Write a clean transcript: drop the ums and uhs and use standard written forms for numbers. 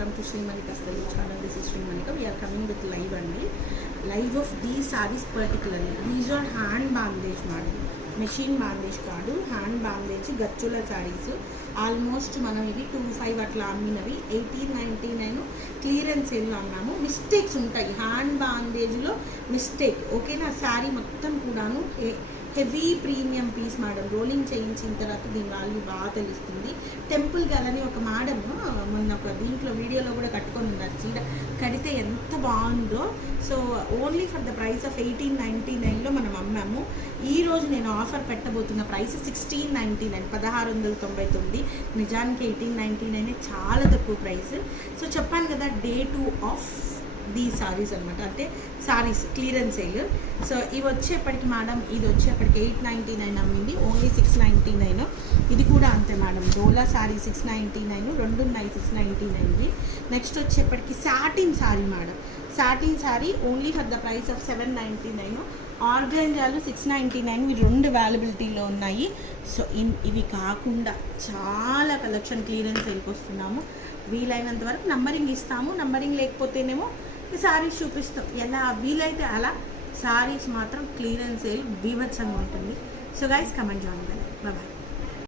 Welcome to Shrimanika Telugu channel. This is Shrimanika. We are coming with live అండి. Live of these saris particularly these are hand bandhej model, machine bandhej కాదు, hand bandhej గచ్చుల saris. Almost మనం ఇవి 25 అట్లా అమ్మినవి 1899 clearance సేల్లో అన్నాము. మిస్టేక్స్ ఉంటాయి హ్యాండ్ బాందేజ్లో, మిస్టేక్ ఓకేనా. శారీ మొత్తం కూడాను heavy premium piece madam. Rolling చేయించిన తర్వాత దీని వాల్యూ బాగా తెలుస్తుంది. టెంపుల్ గలని ఒక మేడం మొన్న ఒక దీంట్లో వీడియోలో కూడా కట్టుకొని ఉన్నారు. చీర కడితే ఎంత బాగుందో. So only for the price of 1899లో మనం అమ్మాము. ఈరోజు నేను ఆఫర్ పెట్టబోతున్న ప్రైస్ 1699, 1699. నిజానికి 1899 చాలా తక్కువ ప్రైస్. సో చెప్పాను కదా, డే 2 ఆఫ్ దీ సారీస్ అనమాట, అంటే సారీస్ క్లియరెన్స్ సేల్. సో ఇవి వచ్చేప్పటికి మేడం, ఇది వచ్చేప్పటికి 899 అమ్మింది, ఓన్లీ 699. ఇది కూడా అంతే మేడం, డోలా సారీ 699, రెండు ఉన్నాయి 699ది. నెక్స్ట్ వచ్చేప్పటికి satin sorry madam, satin sorry only for the price of 799. ఆర్గాంజాలు 699, ఇవి రెండు అవైలబిలిటీలో ఉన్నాయి. సో ఇవి కాకుండా చాలా కలెక్షన్ క్లియరెన్స్ సేల్కి వస్తున్నాము. వీలైనంత వరకు నంబరింగ్ ఇస్తాము, నంబరింగ్ లేకపోతేనేమో సారీస్ చూపిస్తాం. ఎలా వీలైతే అలా. సారీస్ మాత్రం క్లియరెన్స్ సేల్ బీభత్సంగా ఉంటుంది. So guys, comment join. Bye.